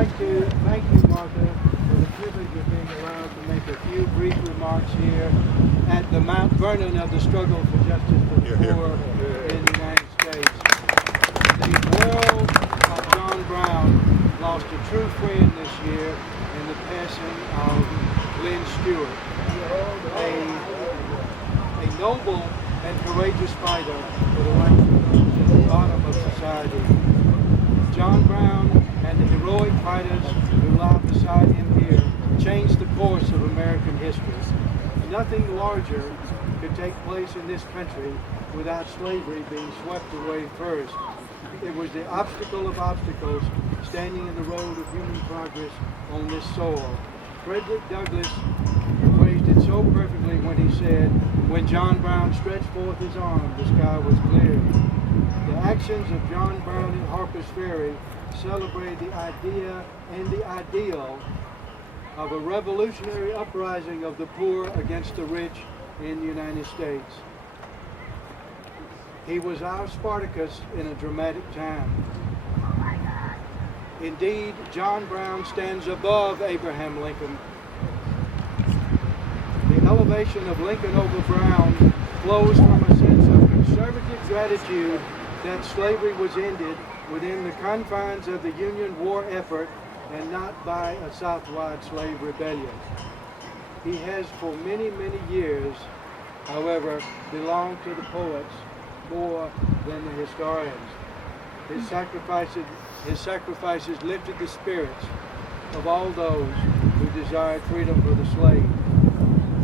like to thank you, Martha, for the privilege of being allowed to make a few brief remarks here at the Mount Vernon of the struggle for justice for the poor in the United States. The world of John Brown lost a true friend this year in the passing of Lynn Stewart, a noble and courageous fighter for the rights of those at the bottom of society. John Brown and the heroic fighters who lie beside him here changed the course of American history. Nothing larger could take place in this country without slavery being swept away first. It was the obstacle of obstacles standing in the road of human progress on this soil. Frederick Douglass phrased it so perfectly when he said, "When John Brown stretched forth his arm, the sky was clear." The actions of John Brown in Harper's Ferry celebrate the idea and the ideal of a revolutionary uprising of the poor against the rich in the United States. He was our Spartacus in a dramatic time. Indeed, John Brown stands above Abraham Lincoln. The elevation of Lincoln over Brown flows from a sense of conservative gratitude that slavery was ended within the confines of the Union war effort and not by a Southwide slave rebellion. He has for many, many years, however, belonged to the poets more than the historians. His sacrifices lifted the spirits of all those who desired freedom for the slave.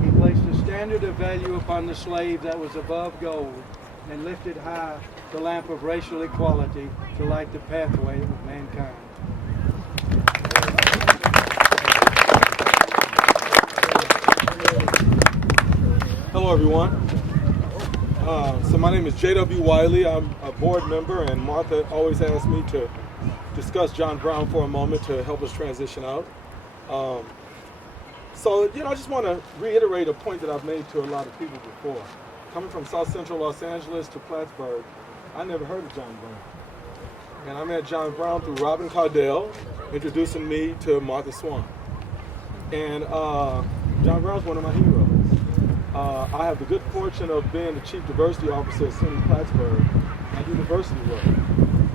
He placed a standard of value upon the slave that was above gold and lifted high the lamp of racial equality to light the pathway of mankind. Hello, everyone. So my name is J.W. Wiley. I'm a board member, and Martha always asks me to discuss John Brown for a moment to help us transition out. I just want to reiterate a point that I've made to a lot of people before. Coming from South Central Los Angeles to Plattsburgh, I never heard of John Brown. And I met John Brown through Robin Cardell, introducing me to Martha Swan. And John Brown's one of my heroes. I have the good fortune of being the Chief Diversity Officer at SUNY Plattsburgh. I do diversity work.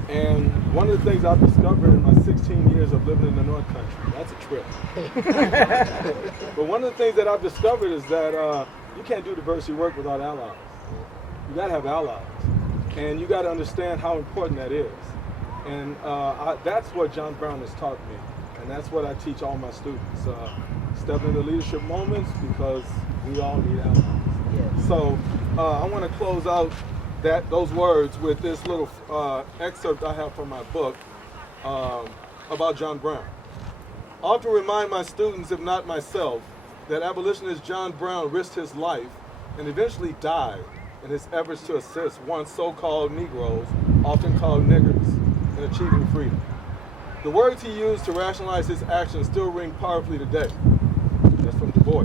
And one of the things I've discovered in my 16 years of living in the North Country, that's a trip. But one of the things that I've discovered is that you can't do diversity work without allies. You gotta have allies. And you gotta understand how important that is. And that's what John Brown has taught me. And that's what I teach all my students. Step into leadership moments because we all need allies. Yes. So I want to close out those words with this little excerpt I have from my book about John Brown. I often remind my students, if not myself, that abolitionist John Brown risked his life and eventually died in his efforts to assist once so-called Negroes, often called niggers, in achieving freedom. The words he used to rationalize his actions still ring powerfully today. That's from Du Bois. A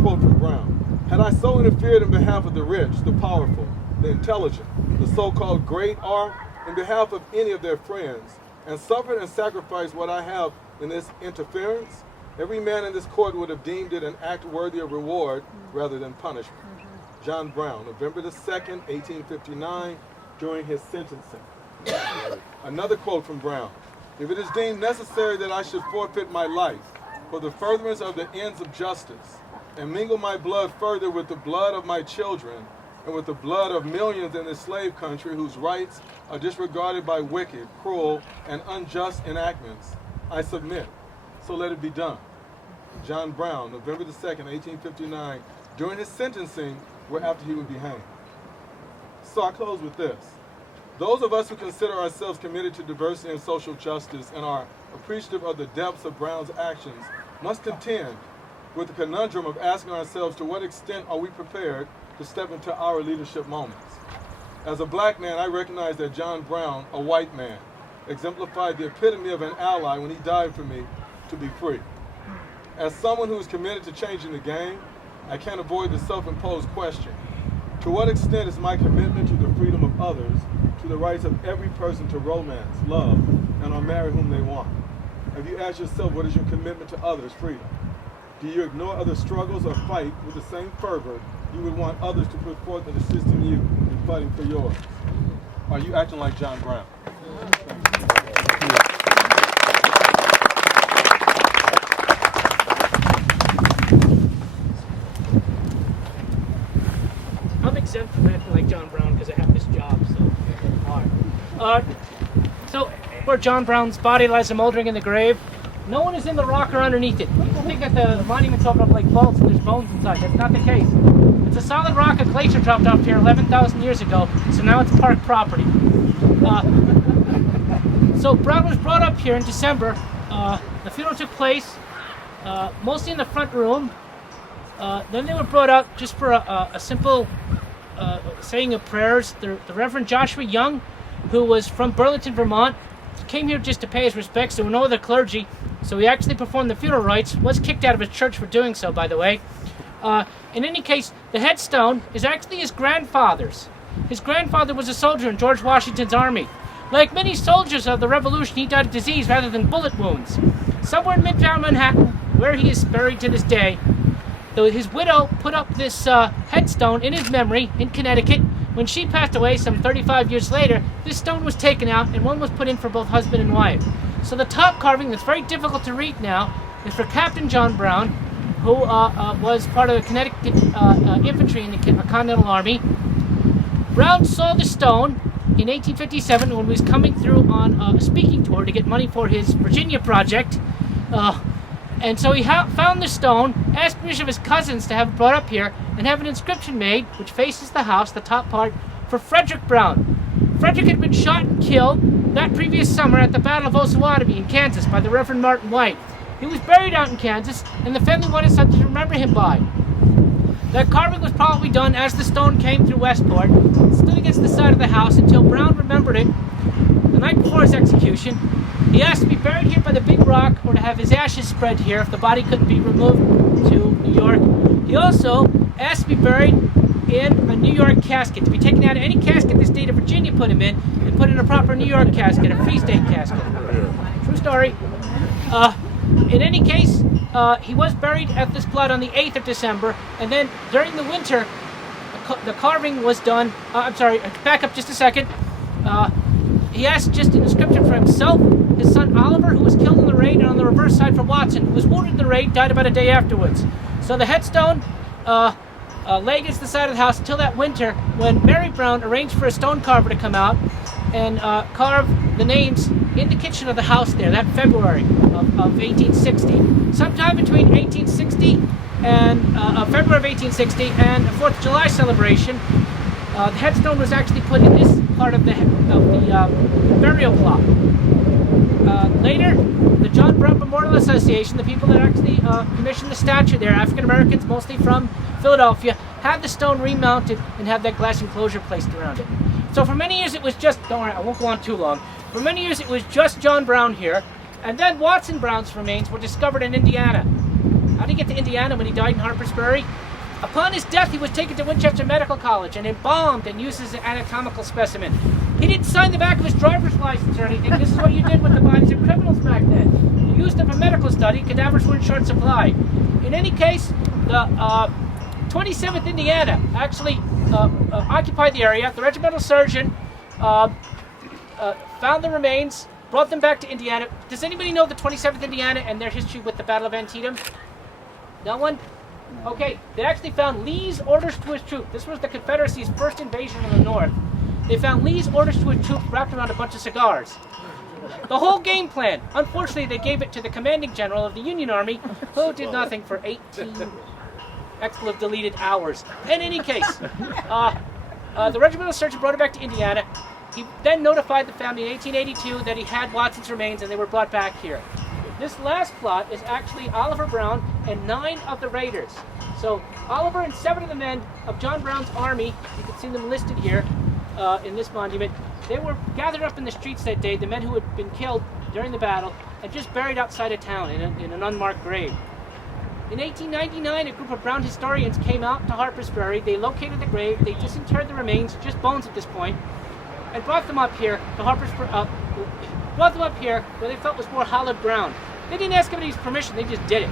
quote from Brown. "Had I so interfered in behalf of the rich, the powerful, the intelligent, the so-called great, or in behalf of any of their friends, and suffered and sacrificed what I have in this interference, every man in this court would have deemed it an act worthy of reward rather than punishment." John Brown, November the 2nd, 1859, during his sentencing. Another quote from Brown. "If it is deemed necessary that I should forfeit my life for the furtherance of the ends of justice, and mingle my blood further with the blood of my children, and with the blood of millions in this slave country whose rights are disregarded by wicked, cruel, and unjust enactments, I submit. So let it be done." John Brown, November the 2nd, 1859, during his sentencing, where after he would be hanged. So I close with this. Those of us who consider ourselves committed to diversity and social justice and are appreciative of the depths of Brown's actions must contend with the conundrum of asking ourselves to what extent are we prepared to step into our leadership moments. As a black man, I recognize that John Brown, a white man, exemplified the epitome of an ally when he died for me to be free. As someone who is committed to changing the game, I can't avoid the self-imposed question: to what extent is my commitment to the freedom of others, to the rights of every person to romance, love, and or marry whom they want? Have you asked yourself, what is your commitment to others' freedom? Do you ignore other struggles or fight with the same fervor you would want others to put forth in assisting you in fighting for yours? Are you acting like John Brown? I'm exempt from acting like John Brown because I have this job, so it's hard. So where John Brown's body lies moldering in the grave, no one is in the rock or underneath it. People think that the monument's open up like vaults and there's bones inside. That's not the case. It's a solid rock a glacier dropped off here 11,000 years ago, so now it's park property. So Brown was brought up here in December. The funeral took place mostly in the front room. Then they were brought out just for a simple saying of prayers. The Reverend Joshua Young, who was from Burlington, Vermont, came here just to pay his respects. There were no other clergy, so he actually performed the funeral rites. Was kicked out of his church for doing so, by the way. In any case, the headstone is actually his grandfather's. His grandfather was a soldier in George Washington's army. Like many soldiers of the Revolution, he died of disease rather than bullet wounds. Somewhere in Midtown Manhattan, where he is buried to this day, though his widow put up this headstone in his memory in Connecticut. When she passed away some 35 years later, this stone was taken out and one was put in for both husband and wife. So the top carving, that's very difficult to read now, is for Captain John Brown, who was part of the Connecticut infantry in the Continental Army. Brown saw the stone in 1857 when he was coming through on a speaking tour to get money for his Virginia project. And so he found the stone, asked permission of his cousins to have it brought up here, and have an inscription made, which faces the house, the top part, for Frederick Brown. Frederick had been shot and killed that previous summer at the Battle of Osawatomie in Kansas by the Reverend Martin White. He was buried out in Kansas, and the family wanted something to remember him by. That carving was probably done as the stone came through Westport, stood against the side of the house until Brown remembered it the night before his execution. He asked to be buried here by the big rock or to have his ashes spread here if the body couldn't be removed to New York. He also asked to be buried in a New York casket, to be taken out of any casket the state of Virginia put him in and put in a proper New York casket, a Free State casket. True story. In any case, he was buried at this plot on the 8th of December, and then during the winter, the carving was done. Back up just a second. He asked just an inscription for himself, his son Oliver, who was killed in the raid, and on the reverse side for Watson, who was wounded in the raid, died about a day afterwards. So the headstone lay against the side of the house until that winter, when Mary Brown arranged for a stone carver to come out and carve the names in the kitchen of the house there, that February of 1860. Sometime between 1860 and February of 1860 and the 4th of July celebration, the headstone was actually put in this part of the burial plot. Later, the John Brown Memorial Association, the people that actually commissioned the statue there, African Americans, mostly from Philadelphia, had the stone remounted and had that glass enclosure placed around it. So for many years it was just, don't worry, I won't go on too long. For many years it was just John Brown here, and then Watson Brown's remains were discovered in Indiana. How did he get to Indiana when he died in Harpersbury? Upon his death, he was taken to Winchester Medical College and embalmed and used as an anatomical specimen. He didn't sign the back of his driver's license or anything. This is what you did with the bodies of criminals back then. You used them for medical study. Cadavers were in short supply. In any case, the 27th Indiana actually occupied the area. The regimental surgeon found the remains, brought them back to Indiana. Does anybody know the 27th Indiana and their history with the Battle of Antietam? No one? Okay, they actually found Lee's orders to his troops. This was the Confederacy's first invasion of the North. They found Lee's orders to his troops wrapped around a bunch of cigars. The whole game plan. Unfortunately, they gave it to the commanding general of the Union Army, who did nothing for 18 expletive-deleted hours. In any case, the regimental surgeon brought it back to Indiana. He then notified the family in 1882 that he had Watson's remains and they were brought back here. This last plot is actually Oliver Brown and 9 of the raiders. So Oliver and 7 of the men of John Brown's army, you can see them listed here in this monument, they were gathered up in the streets that day, the men who had been killed during the battle, and just buried outside of town in an unmarked grave. In 1899, a group of Brown historians came out to Harpersbury. They located the grave, they disinterred the remains, just bones at this point, and brought them up here to Harpersbury, brought them up here where they felt was more hallowed ground. They didn't ask anybody's permission, they just did it.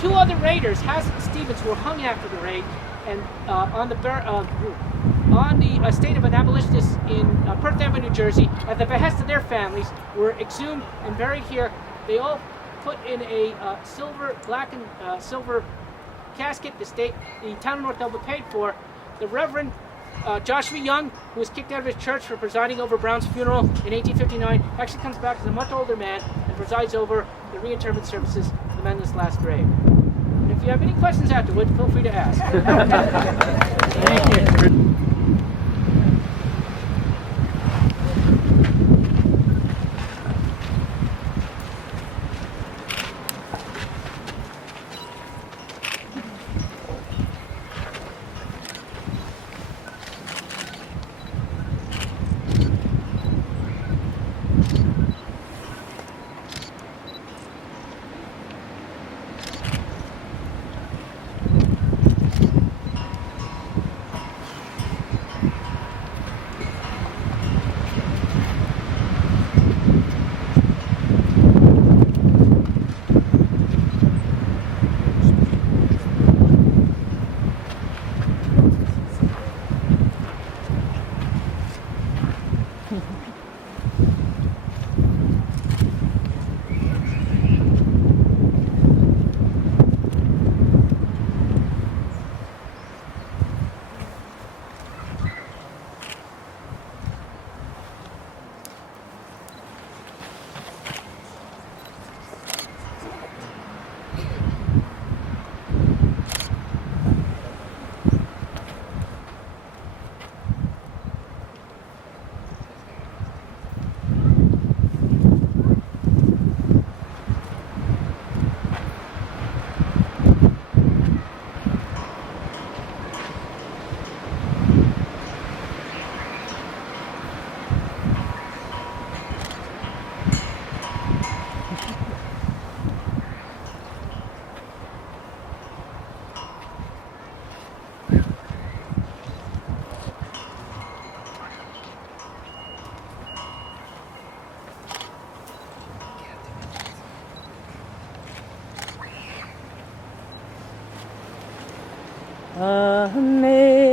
Two other raiders, Hassett and Stevens, were hung after the raid, and on the estate of an abolitionist in Perth Amboy, New Jersey, at the behest of their families, were exhumed and buried here. They all put in a black and silver casket. The town of North Elba paid for. The Reverend Joshua Young, who was kicked out of his church for presiding over Brown's funeral in 1859, actually comes back as a much older man and presides over the reinterment services of the men in this last grave. And if you have any questions afterward, feel free to ask. Thank you. Amen.